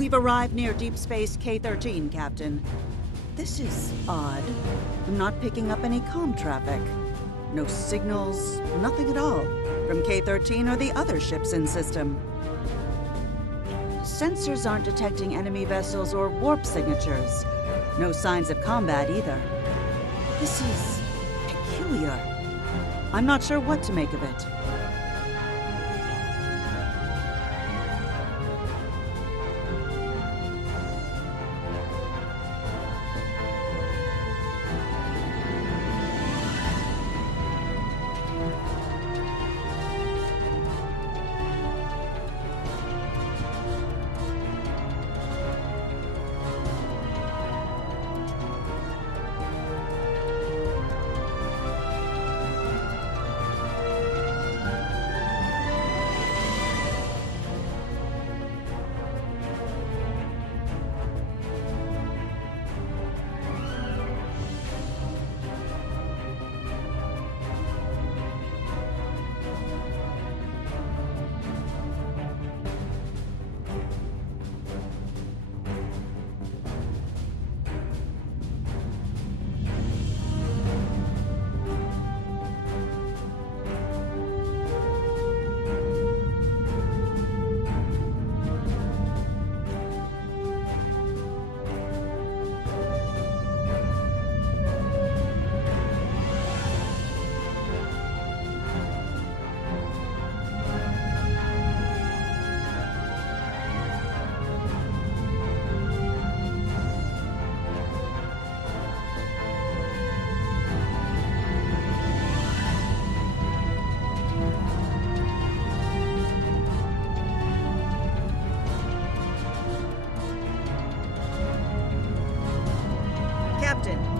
We've arrived near Deep Space K13, Captain. This is odd. I'm not picking up any comm traffic. No signals, nothing at all, from K13 or the other ships in system. Sensors aren't detecting enemy vessels or warp signatures. No signs of combat either. This is peculiar. I'm not sure what to make of it.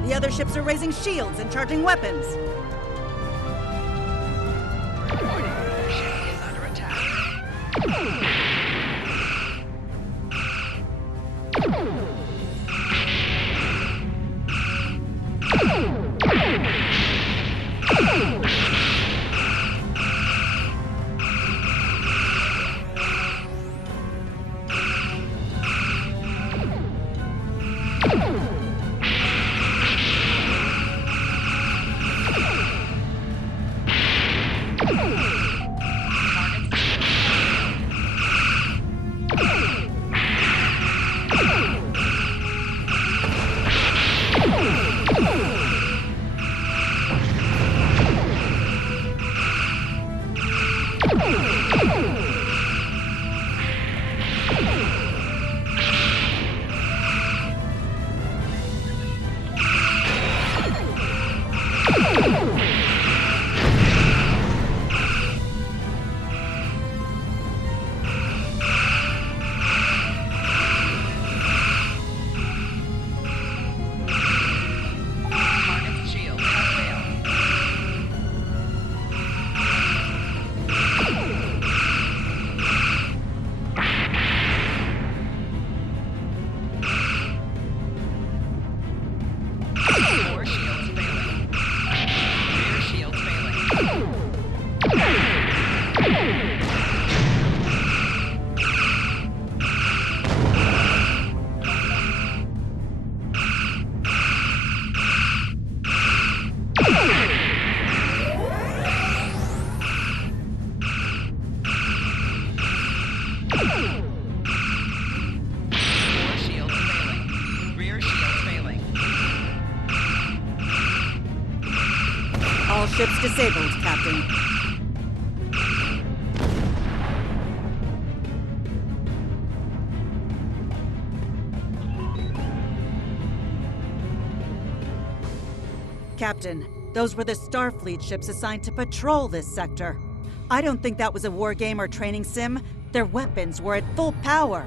The other ships are raising shields and charging weapons. Ship is under attack. All ships disabled, Captain. Captain, those were the Starfleet ships assigned to patrol this sector. I don't think that was a war game or training sim. Their weapons were at full power.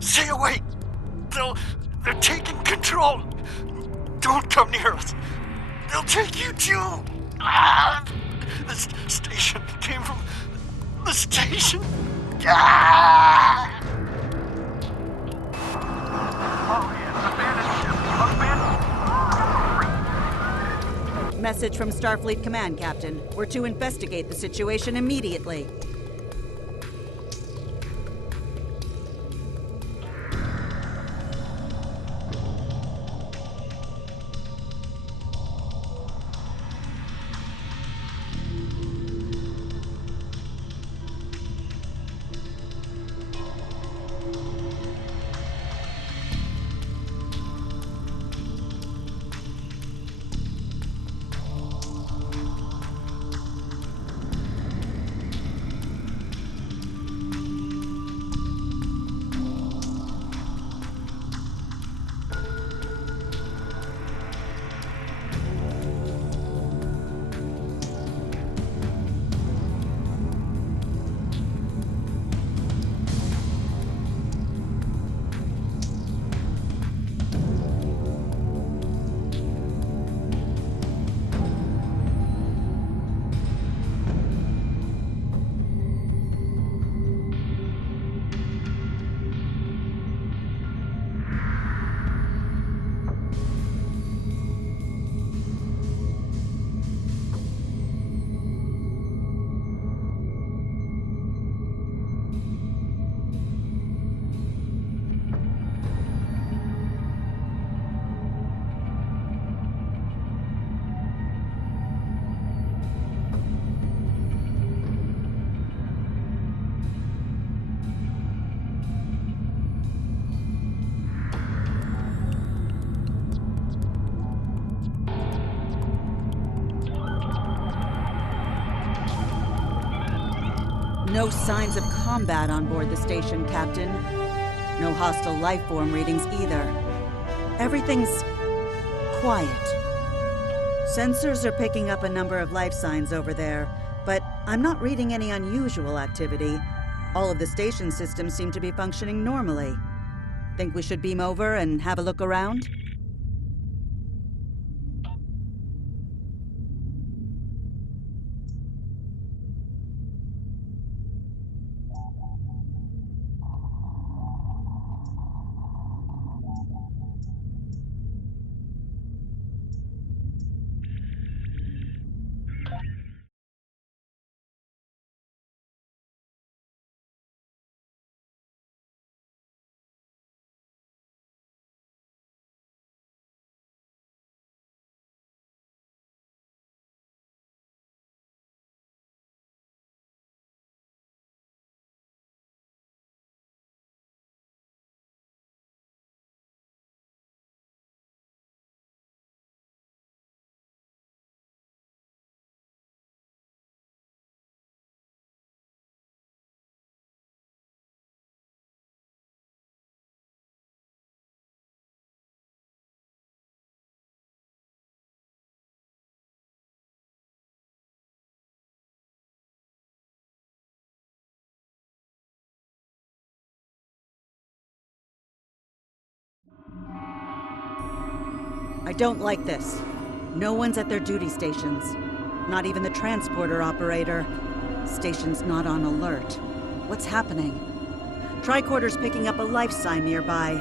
Stay away! They're taking control! Don't come near us! They'll take you too! Ah! This station came from the station! Ah! message from Starfleet Command, Captain. We're to investigate the situation immediately. No signs of combat on board the station, Captain. No hostile life form readings either. Everything's quiet. Sensors are picking up a number of life signs over there, but I'm not reading any unusual activity. All of the station systems seem to be functioning normally. Think we should beam over and have a look around? I don't like this. No one's at their duty stations. Not even the transporter operator. Station's not on alert. What's happening? Tricorder's picking up a life sign nearby.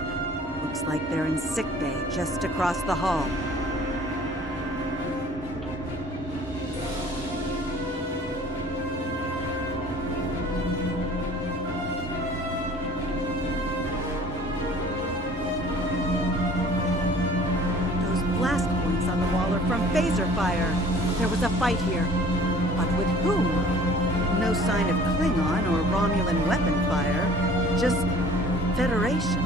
Looks like they're in sickbay just across the hall. From phaser fire. There was a fight here. But with whom? No sign of Klingon or Romulan weapon fire. Just Federation.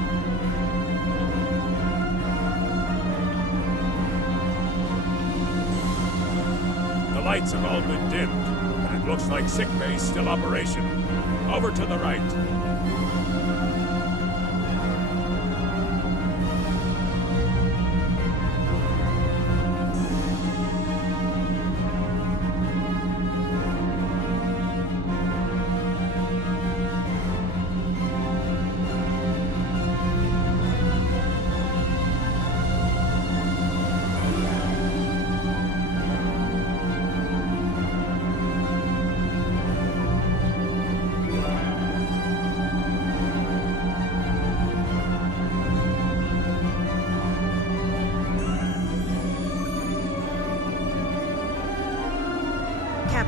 The lights have all been dimmed, and it looks like sickbay's still operational. Over to the right.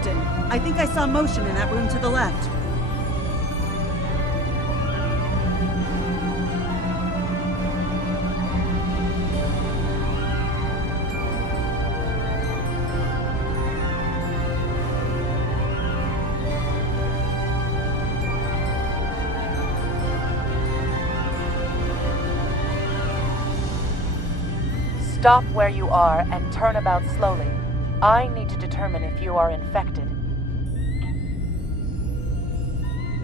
Captain, I think I saw motion in that room to the left. Stop where you are and turn about slowly. I need to determine if you are infected.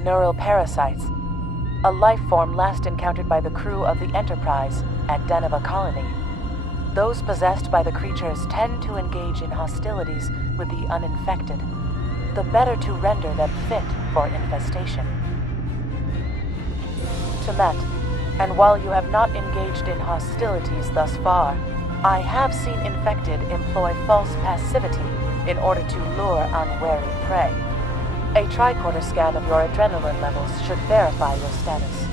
Neural parasites. A life form last encountered by the crew of the Enterprise at Deneva Colony. Those possessed by the creatures tend to engage in hostilities with the uninfected, the better to render them fit for infestation. Temet, and while you have not engaged in hostilities thus far, I have seen infected employ false passivity in order to lure unwary prey. A tricorder scan of your adrenaline levels should verify your status.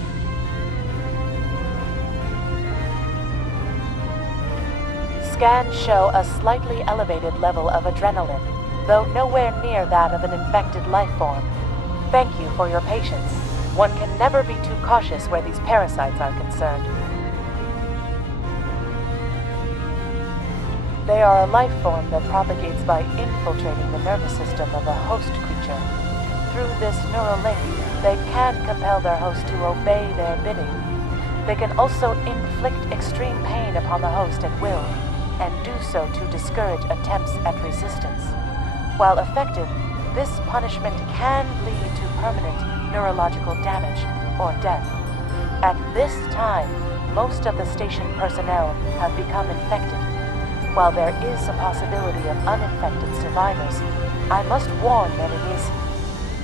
Scans show a slightly elevated level of adrenaline, though nowhere near that of an infected life form. Thank you for your patience. One can never be too cautious where these parasites are concerned. They are a life form that propagates by infiltrating the nervous system of a host creature. Through this neural link, they can compel their host to obey their bidding. They can also inflict extreme pain upon the host at will, and do so to discourage attempts at resistance. While effective, this punishment can lead to permanent neurological damage or death. At this time, most of the station personnel have become infected. While there is a possibility of uninfected survivors, I must warn that it is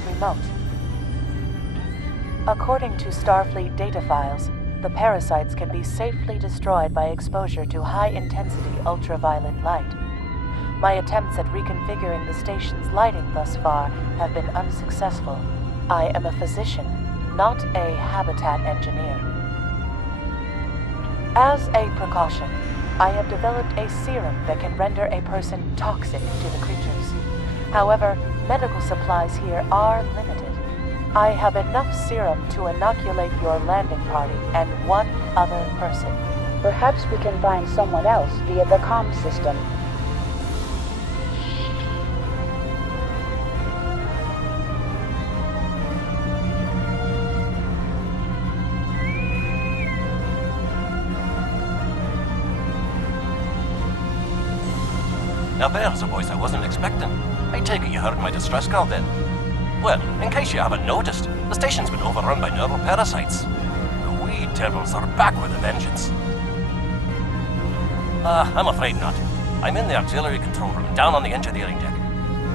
remote. According to Starfleet data files, the parasites can be safely destroyed by exposure to high-intensity ultraviolet light. My attempts at reconfiguring the station's lighting thus far have been unsuccessful. I am a physician, not a habitat engineer. As a precaution, I have developed a serum that can render a person toxic to the creatures. However, medical supplies here are limited. I have enough serum to inoculate your landing party and one other person. Perhaps we can find someone else via the comm system. Now there's a voice I wasn't expecting. I take it you heard my distress call then. Well, in case you haven't noticed, the station's been overrun by neural parasites. The wee devils are back with a vengeance. I'm afraid not. I'm in the auxiliary control room, down on the engineering deck.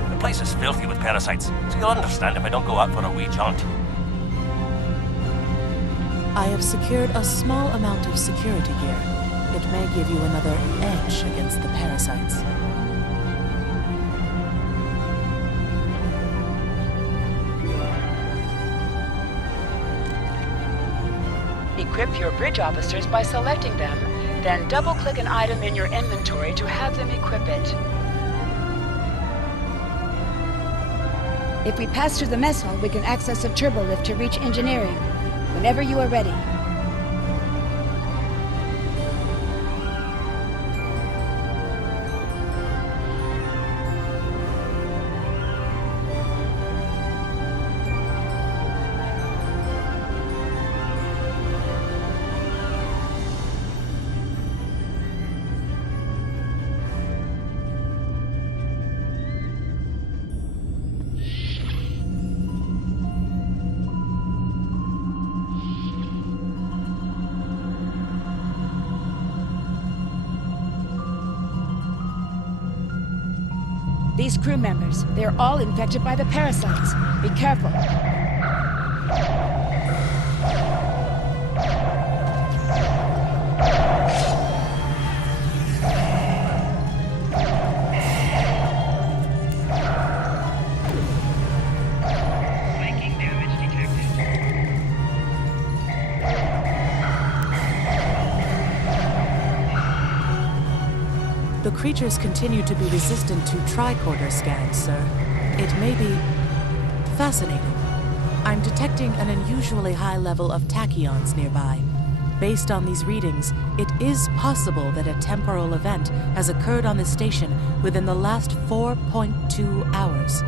The place is filthy with parasites, so you'll understand if I don't go out for a wee jaunt. I have secured a small amount of security gear. It may give you another edge against the parasites. Equip your bridge officers by selecting them, then double-click an item in your inventory to have them equip it. If we pass through the mess hall, we can access a turbo lift to reach engineering. Whenever you are ready. These crew members, they're all infected by the parasites. Be careful. The creatures continue to be resistant to tricorder scans, sir. It may be fascinating. I'm detecting an unusually high level of tachyons nearby. Based on these readings, it is possible that a temporal event has occurred on this station within the last 4.2 hours.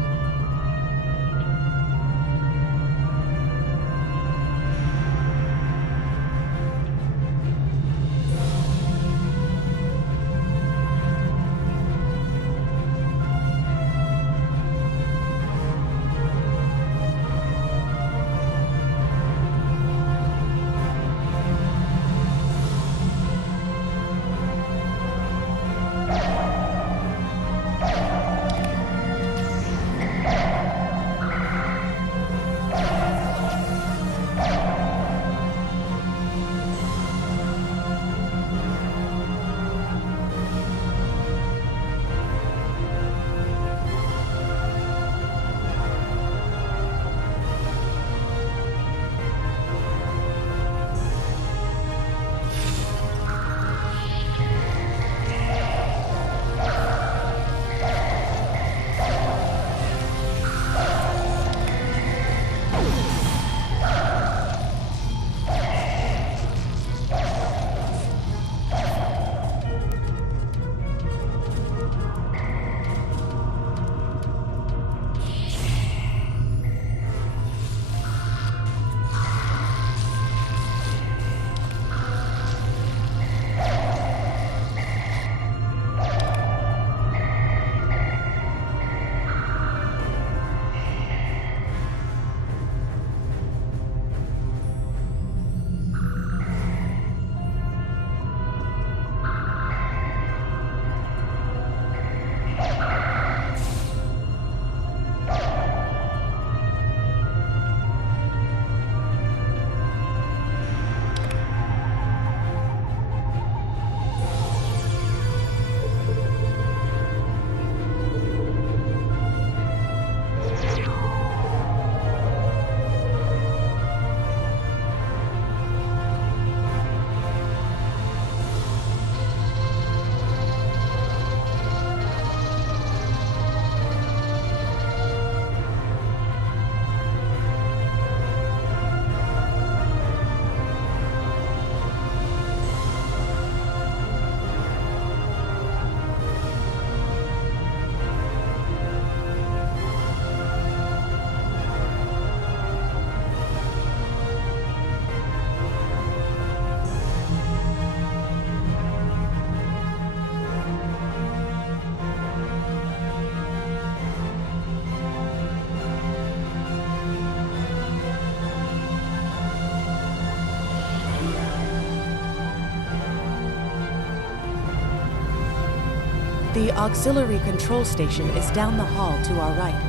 The auxiliary control station is down the hall to our right.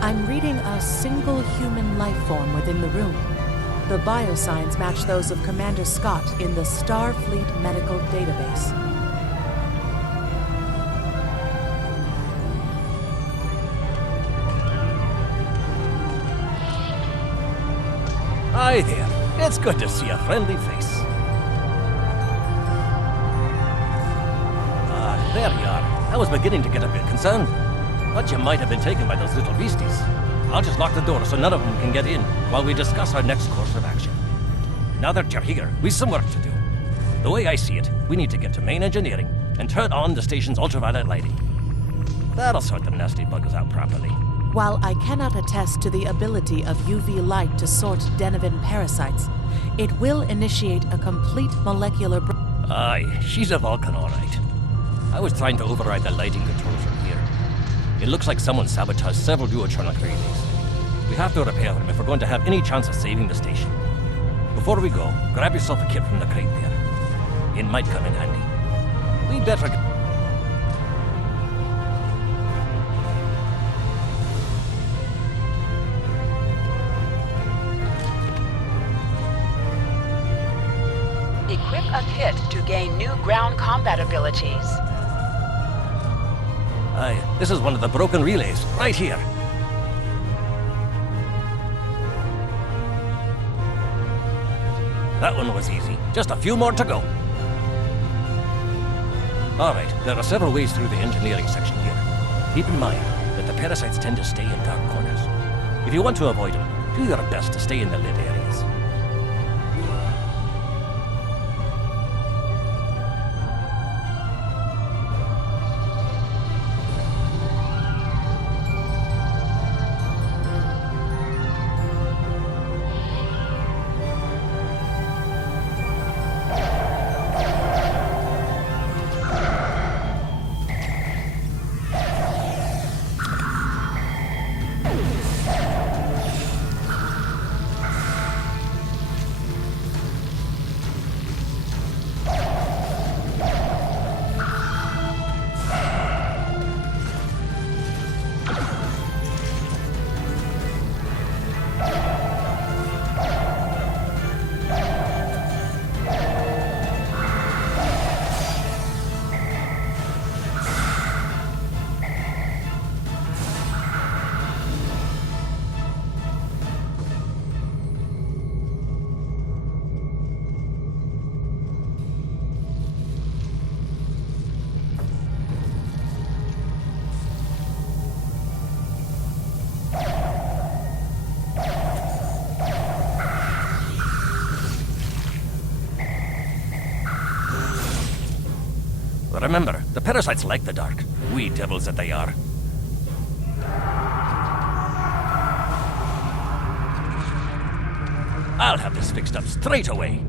I'm reading a single human life form within the room. The biosigns match those of Commander Scott in the Starfleet Medical Database. Hi there. It's good to see a friendly face. Ah, there you are. I was beginning to get a bit concerned. Thought you might have been taken by those little beasties. I'll just lock the door so none of them can get in while we discuss our next course of action. Now that you're here, we've some work to do. The way I see it, we need to get to main engineering and turn on the station's ultraviolet lighting. That'll sort them nasty buggers out properly. While I cannot attest to the ability of UV light to sort Denivan parasites, it will initiate a complete molecular... Aye, she's a Vulcan, all right. I was trying to override the lighting controls from here. It looks like someone sabotaged several duotronic relays. We have to repair them if we're going to have any chance of saving the station. Before we go, grab yourself a kit from the crate there. It might come in handy. We better... Equip a kit to gain new ground combat abilities. Aye, this is one of the broken relays, right here. That one was easy. Just a few more to go. All right, there are several ways through the engineering section here. Keep in mind that the parasites tend to stay in dark corners. If you want to avoid them, do your best to stay in the lit areas. Remember, the parasites like the dark. Wee devils that they are. I'll have this fixed up straight away.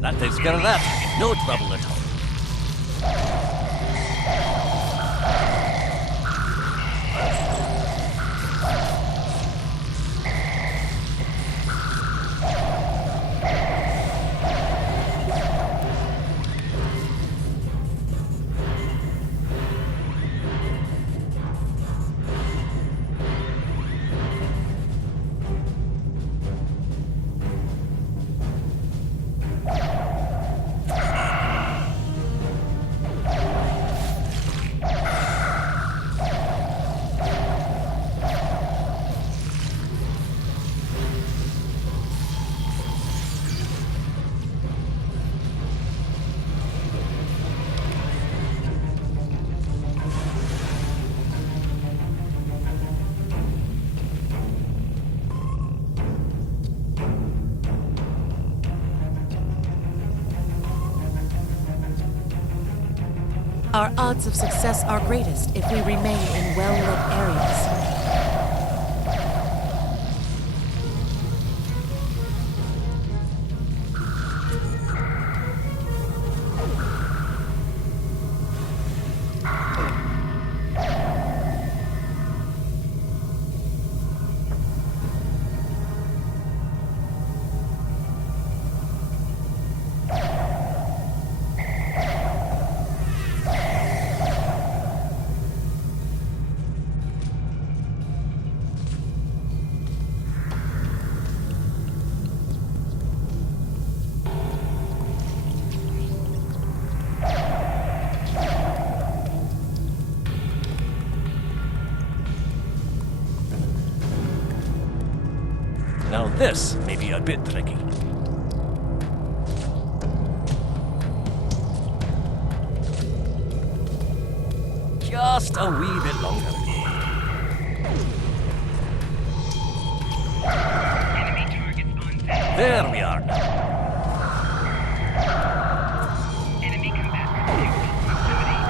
That takes care of that. No trouble at all. Our odds of success are greatest if we remain in well-lit areas. Now this may be a bit tricky. Just a wee bit longer. There we are now. Enemy combatant proximity.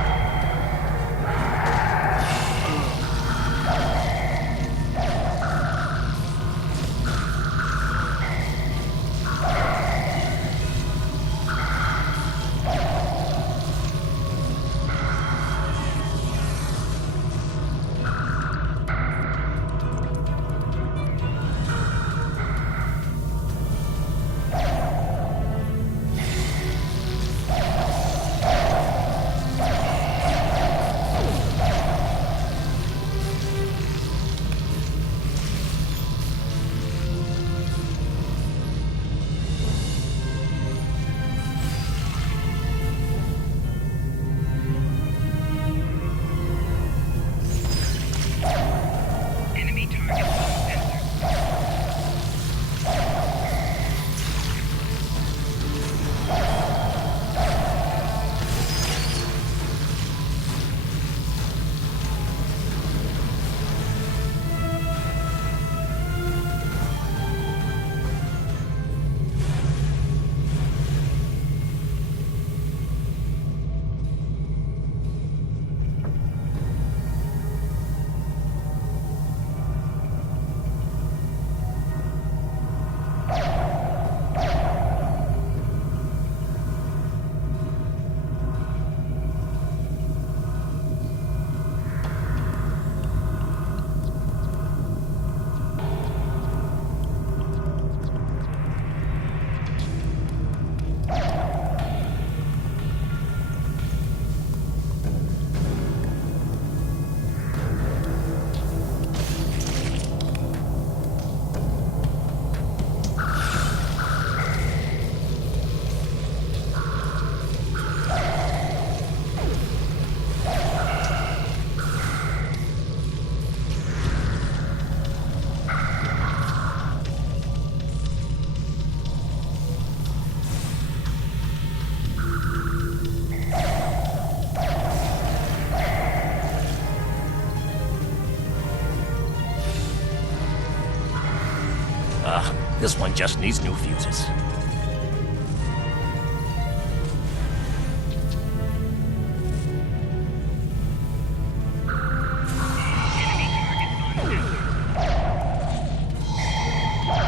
This one just needs new fuses.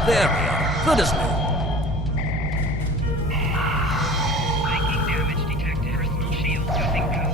There we are. Good as new. Viking damage detected. Personal shield losing power.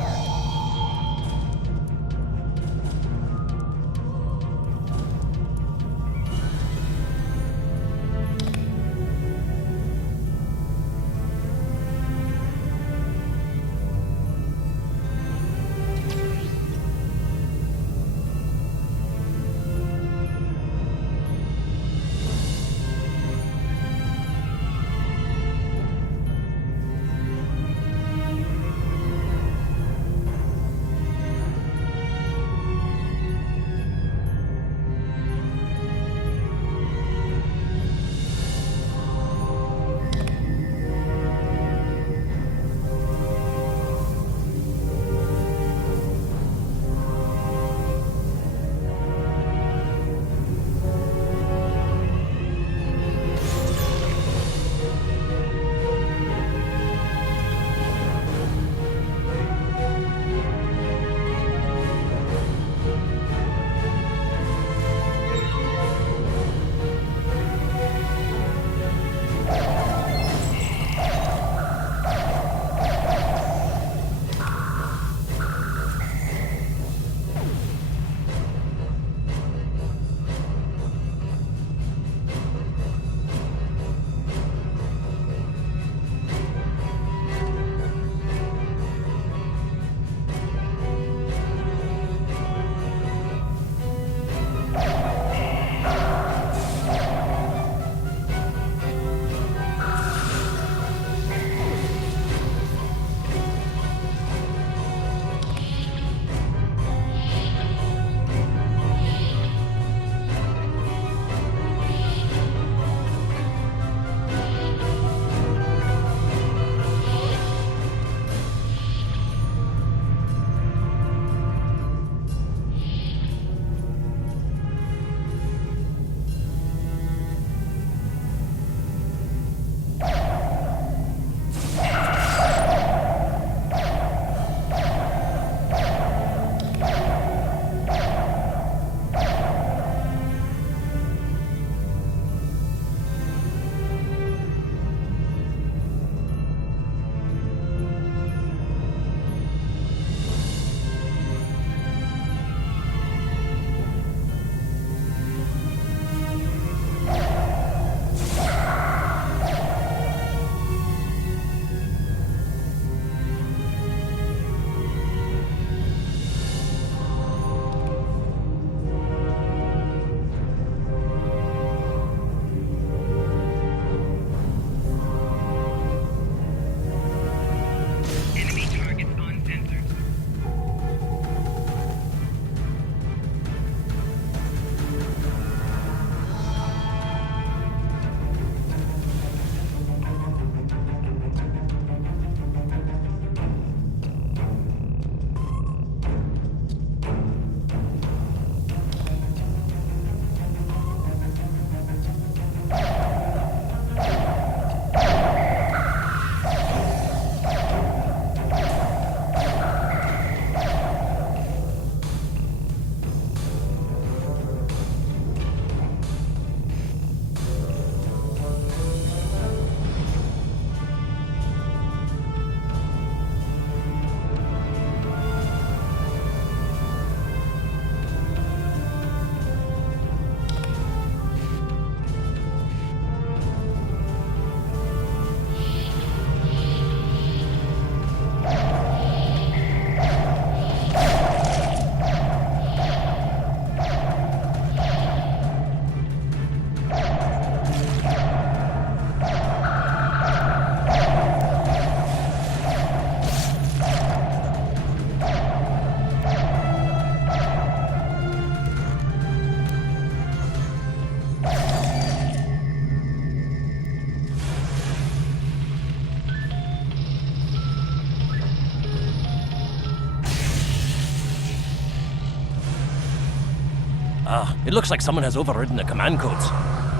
It looks like someone has overridden the command codes.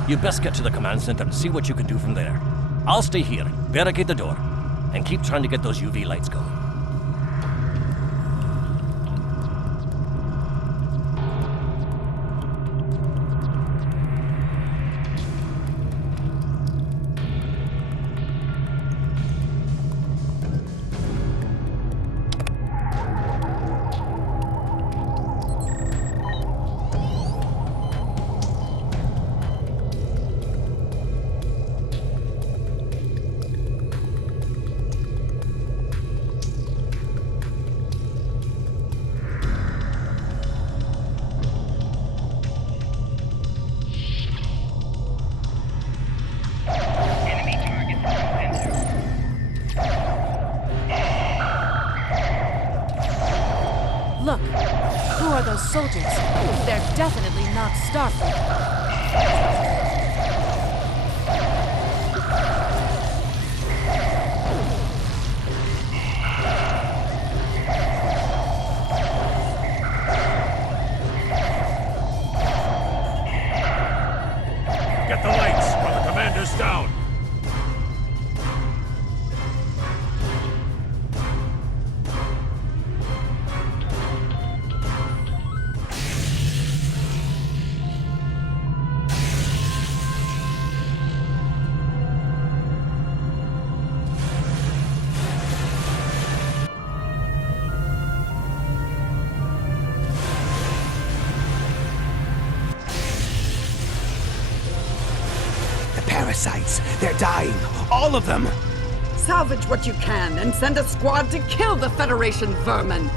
You best get to the command center and see what you can do from there. I'll stay here, barricade the door, and keep trying to get those UV lights going. Enemy target center. Look, who are those soldiers? They're definitely not Starfleet. Get the lights while the commander's down. The parasites, they're dying. All of them. Salvage what you can and send a squad to kill the Federation vermin.